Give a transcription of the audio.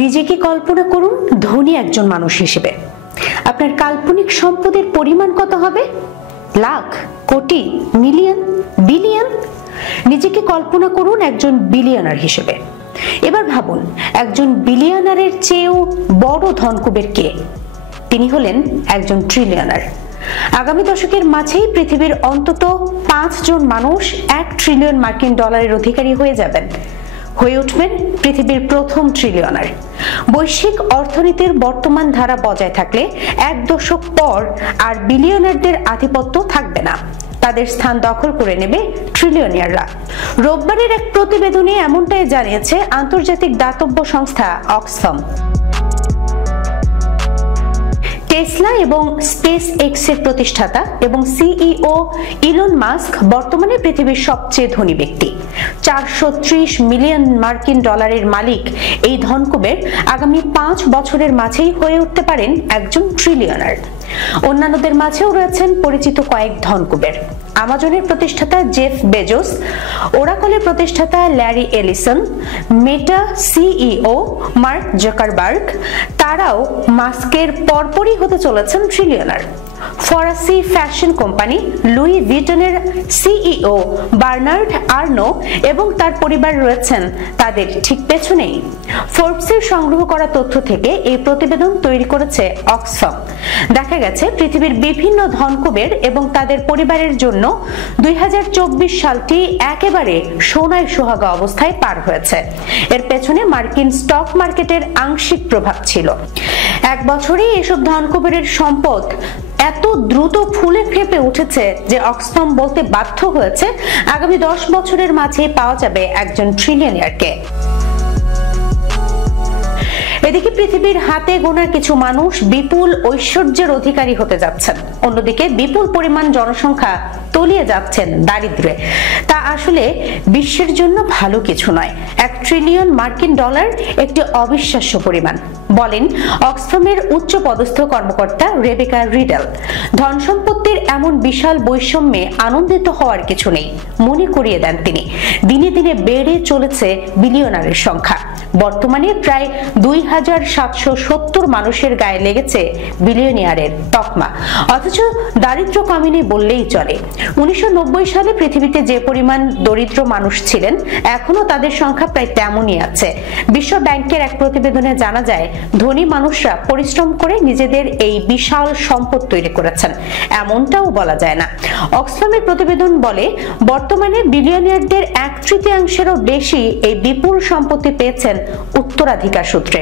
নিজেকে কল্পনা করুন ধনী একজন মানুষ হিসেবে। আপনার কাল্পনিক সম্পদের পরিমাণ কত হবে? লাখ, কোটি, মিলিয়ন, বিলিয়ন? নিজেকে কল্পনা করুন একজন বিলিয়নার হিসেবে। এবার ভাবুন একজন বিলিয়নারের চেয়েও বড় ধনকুবের কে? তিনি হলেন একজন ট্রিলিয়নার। আগামী দশকের মাঝেই পৃথিবীর অন্তত 5 জন মানুষ $1 ট্রিলিয়ন মার্কিন ডলারের অধিকারী হয়ে যাবেন, হয়ে উঠবেন পৃথিবীর প্রথম ট্রিলিয়নার। বৈশ্বিক অর্থনীতির বর্তমান ধারা বজায় থাকলে 1 দশক পর আর বিলিয়নারদের আধিপত্য থাকবে না, তাদের স্থান দখল করে নেবে ট্রিলিয়নিয়াররা। রোববারের এক প্রতিবেদনে এমনটাই জানিয়েছে আন্তর্জাতিক দাতব্য সংস্থা অক্সফাম। টেসলা এবং স্পেস এক্স এর প্রতিষ্ঠাতা এবং সিইও ইলন মাস্ক বর্তমানে পৃথিবীর সবচেয়ে ধনী ব্যক্তি। 430 মিলিয়ন মার্কিন ডলারের মালিক এই ধনকুবের আগামী 5 বছরের মাঝেই হয়ে উঠতে পারেন একজন ট্রিলিয়নার। অন্যান্যদের মাঝেও রয়েছেন পরিচিত কয়েক ধনকুবের। আমাজনের প্রতিষ্ঠাতা জেফ বেজোস, ওরাকলের প্রতিষ্ঠাতা Larry Ellison, Meta CEO Mark Zuckerberg, তারাও মাস্কের পরপরই হতে চলেছেন ট্রিলিয়নার। ফরাসি ফ্যাশন কোম্পানি লুই ভিটনের সিইও বার্নার্ড আর্নো এবং তার পরিবার রয়েছেন তাদের ঠিক পেছনেই। ফোর্বসের সংগ্রহ করা তথ্য থেকে এই প্রতিবেদন তৈরি করেছে অক্সফাম। দেখা গেছে পৃথিবীর বিভিন্ন ধনকুবের এবং তাদের পরিবারের জন্য 2024 সালটি একেবারে সোনায় সোহাগা অবস্থায় পার হয়েছে। এর পেছনে মার্কিন স্টক মার্কেটের আংশিক প্রভাব ছিল। 1 বছরেই এসব ধনকুবেরের সম্পদ এত দ্রুত ফুলে ফেঁপে উঠেছে যে অক্সফাম বলতে বাধ্য হয়েছে আগামী 10 বছরের মাঝে পাওয়া যাবে একজন ট্রিলিয়নিয়ারকে। এদিকে পৃথিবীর হাতে গোনা কিছু মানুষ বিপুল ঐশ্বর্যের অধিকারী হতে যাচ্ছেন, অন্যদিকে বিপুল পরিমাণ জনসংখ্যা তলিয়ে যাচ্ছেন দারিদ্র্যে। তা আসলে বিশ্বের জন্য ভালো কিছু নয়। $1 ট্রিলিয়ন মার্কিন ডলার একটি অবিশ্বাস্য পরিমাণ, বলেন অক্সফামের উচ্চ পদস্থ কর্মকর্তা রেবেকা রিডেল। ধন সম্পত্তির এমন বিশাল বৈষম্যে আনন্দিত হওয়ার কিছু নেই, মনে করিয়ে দেন তিনি। দিনে দিনে বেড়ে চলেছে বিলিয়নারের সংখ্যা। বর্তমানে প্রায় 2770 মানুষের গায়ে লেগেছে বিলিয়নিয়ারের তকমা, অথচ দারিদ্র্য কমেনি বললেই চলে। 1990 সালে পৃথিবীতে যে পরিমাণ দরিদ্র মানুষ ছিলেন, এখনো তাদের সংখ্যা প্রায় তেমনই আছে। বিশ্ব ব্যাংকের এক প্রতিবেদনে জানা যায় ধনী মানুষরা পরিশ্রম করে নিজেদের এই বিশাল সম্পদ তৈরি করেছেন, এমনটাও বলা যায় না। অক্সফামের প্রতিবেদন বলে বর্তমানে বিলিয়নিয়ারদের 1/3 বেশি এই বিপুল সম্পত্তি পেয়েছেন উত্তরাধিকার সূত্রে।